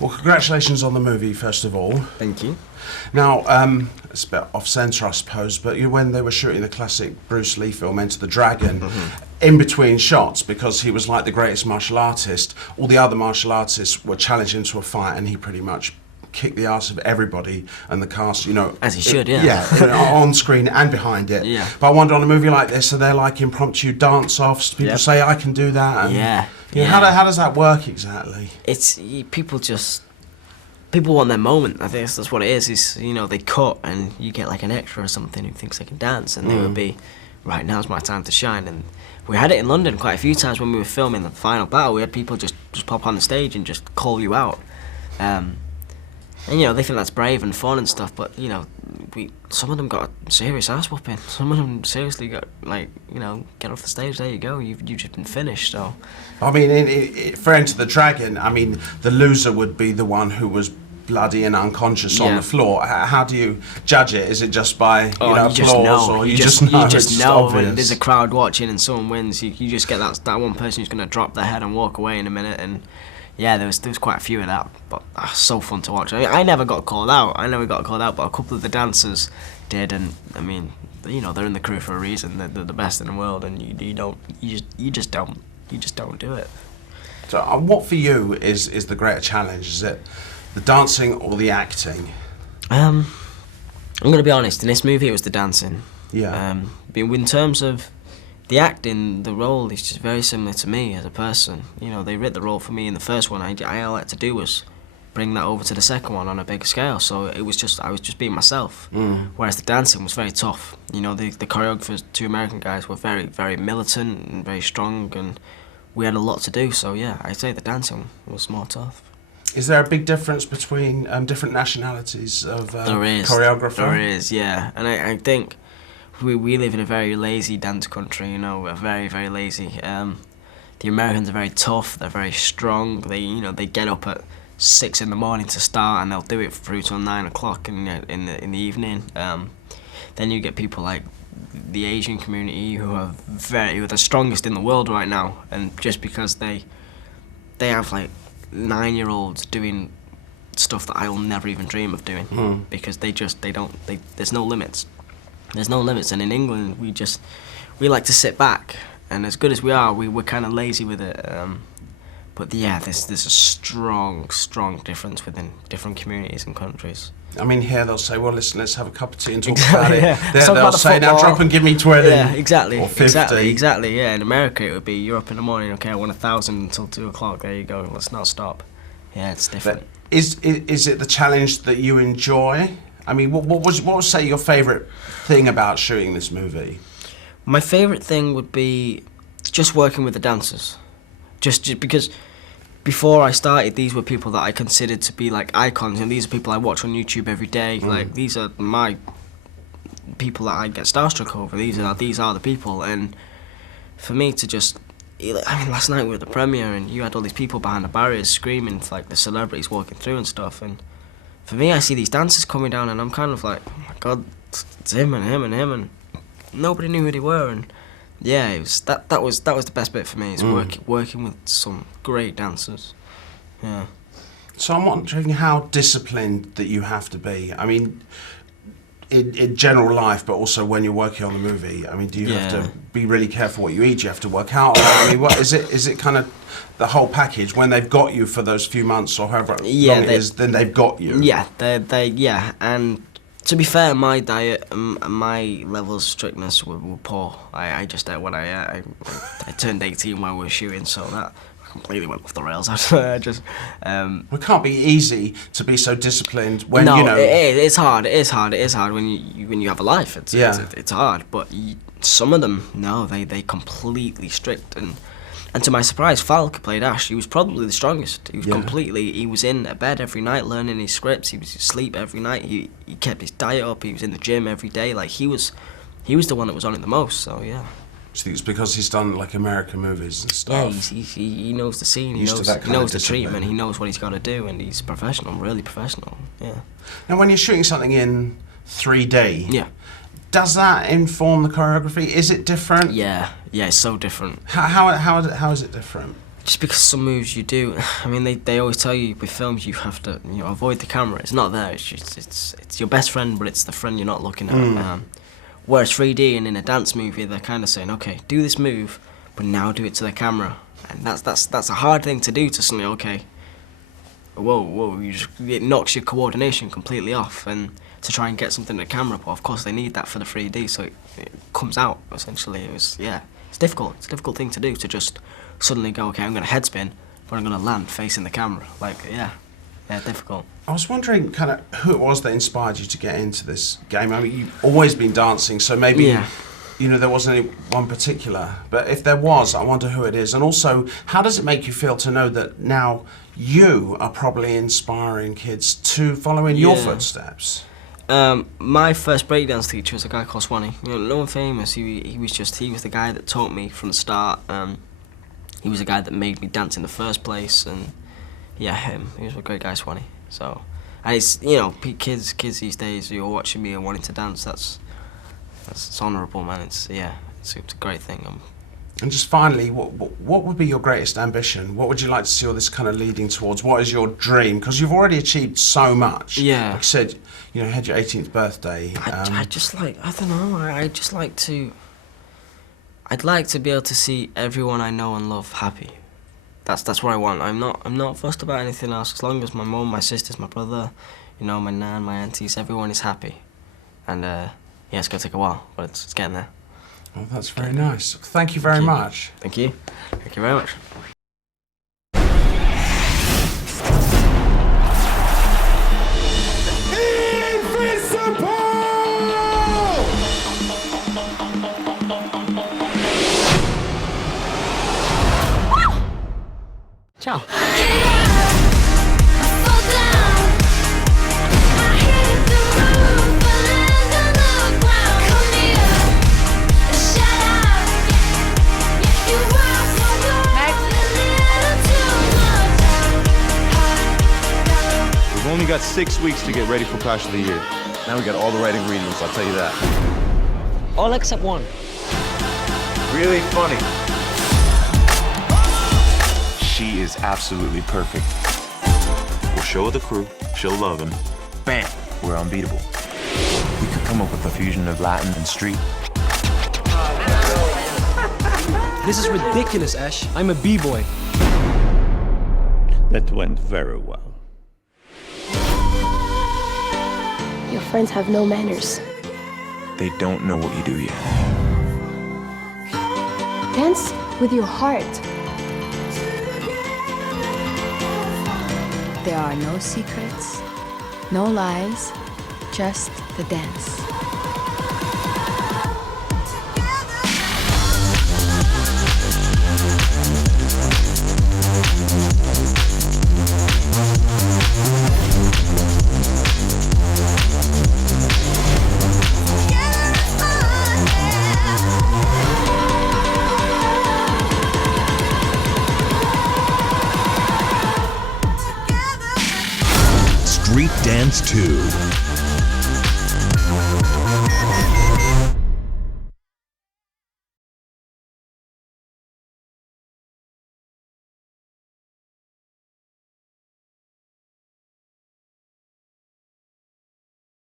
Well, congratulations on the movie, first of all. Thank you. Now, it's a bit off-centre, I suppose, but when they were shooting the classic Bruce Lee film, Enter the Dragon, in between shots, because he was like the greatest martial artist, all the other martial artists were challenged into a fight, and he pretty much kicked the arse of everybody and the cast, As he should, yeah. Yeah, on screen and behind it. Yeah. But I wonder, on a movie like this, are there like impromptu dance-offs? People Yep. say, I can do that. And, Yeah. How does that work exactly? It's people want their moment. I think that's what it is. They cut and you get like an extra or something who thinks they can dance, and they would be, right, now's my time to shine. And we had it in London quite a few times when we were filming the final battle. We had people just pop on the stage and just call you out. And they think that's brave and fun and stuff, but some of them got a serious ass whooping. Some of them seriously got get off the stage. There you go. You've just been finished. So, I mean, for Enter the Dragon, I mean, the loser would be the one who was bloody and unconscious on the floor. How do you judge it? Is it just by applause, or you just know? You just know when obvious? there's a crowd watching and someone wins. You just get that one person who's going to drop their head and walk away in a minute. And yeah, there was quite a few of that, but so fun to watch. I never got called out. But a couple of the dancers did, and I mean, they're in the crew for a reason. They're the best in the world, and you just don't do it. So, what for you is the greater challenge? Is it the dancing or the acting? I'm gonna be honest. In this movie, it was the dancing. Yeah. But in terms of the acting, the role is just very similar to me as a person. They writ the role for me in the first one. All I had to do was bring that over to the second one on a bigger scale. So I was just being myself. Whereas the dancing was very tough. The choreographers, two American guys, were very, very militant and very strong, and we had a lot to do. So yeah, I'd say the dancing was more tough. Is there a big difference between different nationalities of choreographer? There is, yeah. And I think we live in a very lazy dance country, we're very, very lazy. The Americans are very tough, they're very strong, they get up at 6 in the morning to start, and they'll do it through till 9 o'clock in the evening. Then you get people like the Asian community who are the strongest in the world right now, and just because they have like 9-year-olds doing stuff that I will never even dream of doing, because there's no limits. There's no limits, and in England we like to sit back, and as good as we are, we're kind of lazy with it. But yeah, there's a strong difference within different communities and countries. I mean, here they'll say, well, listen, let's have a cup of tea and talk Exactly, about it. yeah. There they'll say, now drop and give me 20 Yeah, exactly, or 50. exactly, yeah. In America, it would be, you're up in the morning, okay, I want 1,000 until 2 o'clock, there you go, let's not stop. Yeah, it's different. But is it the challenge that you enjoy? I mean, what would say your favourite thing about shooting this movie? My favourite thing would be just working with the dancers. Just because before I started, these were people that I considered to be like icons, and these are people I watch on YouTube every day. Like, these are my people that I get starstruck over. These are the people, and for me to just, I mean, last night we were at the premiere, and you had all these people behind the barriers screaming for like the celebrities walking through and stuff, and for me, I see these dancers coming down, and I'm kind of like, oh my God, it's him and him and him, and nobody knew who they were, and yeah, it was that was the best bit for me, is working with some great dancers. Yeah. So I'm wondering how disciplined that you have to be. I mean, in general life, but also when you're working on the movie. I mean, do you have to be really careful what you eat? Do you have to work out? I mean, what is it? Is it kind of the whole package? When they've got you for those few months or however long it is, then they've got you. Yeah, and to be fair, my diet and my level of strictness were poor. I just when I turned 18 while we were shooting, so that completely went off the rails. I just it can't be easy to be so disciplined when it's hard. It is hard when you have a life. It's hard, but some of them, no, they completely strict, and to my surprise, Falk played Ash. He was probably the strongest. He was he was in a bed every night learning his scripts. He was asleep every night. He kept his diet up. He was in the gym every day. Like, he was the one that was on it the most. So yeah. Do you think it's because he's done like American movies and stuff? Yeah, he knows the scene. He knows the treatment. He knows what he's got to do, and he's professional, really professional. Yeah. Now, when you're shooting something in 3D, yeah, does that inform the choreography? Is it different? Yeah, it's so different. How is it different? just because some moves you do, I mean, they always tell you with films you have to, avoid the camera. It's not there. It's just it's your best friend, but it's the friend you're not looking at. Whereas 3D and in a dance movie, they're kind of saying, okay, do this move, but now do it to the camera, and that's a hard thing to do. To suddenly, okay, whoa, it knocks your coordination completely off, and to try and get something to the camera, but of course they need that for the 3D, so it comes out essentially. It's difficult. It's a difficult thing to do, to just suddenly go, okay, I'm going to head spin, but I'm going to land facing the camera. Like, yeah, difficult. I was wondering kind of who it was that inspired you to get into this game. I mean, you've always been dancing, so maybe, there wasn't any one particular. But if there was, I wonder who it is. And also, how does it make you feel to know that now you are probably inspiring kids to follow in your footsteps? My first breakdance teacher was a guy called Swanee. No one famous. He was the guy that taught me from the start. He was the guy that made me dance in the first place, and him. He was a great guy, Swanee. So, and it's kids these days who are watching me and wanting to dance. That's honourable, man. It's a great thing. And just finally, what would be your greatest ambition? What would you like to see all this kind of leading towards? What is your dream? Because you've already achieved so much. Yeah. Like I said, you had your 18th birthday. I don't know. I'd like to be able to see everyone I know and love happy. That's what I want. I'm not fussed about anything else. As long as my mum, my sisters, my brother, my nan, my aunties, everyone is happy. And it's gonna take a while, but it's getting there. Well, that's very nice. Thank you very much. Thank you. Thank you very much. Ciao. We've only got 6 weeks to get ready for Clash of the Year. Now we got all the right ingredients, I'll tell you that. All except one. Really funny. She is absolutely perfect. We'll show the crew, she'll love him. Bam, we're unbeatable. We could come up with a fusion of Latin and street. This is ridiculous, Ash. I'm a b-boy. That went very well. Your friends have no manners. They don't know what you do yet. Dance with your heart. There are no secrets, no lies, just the dance. Streetdance 2.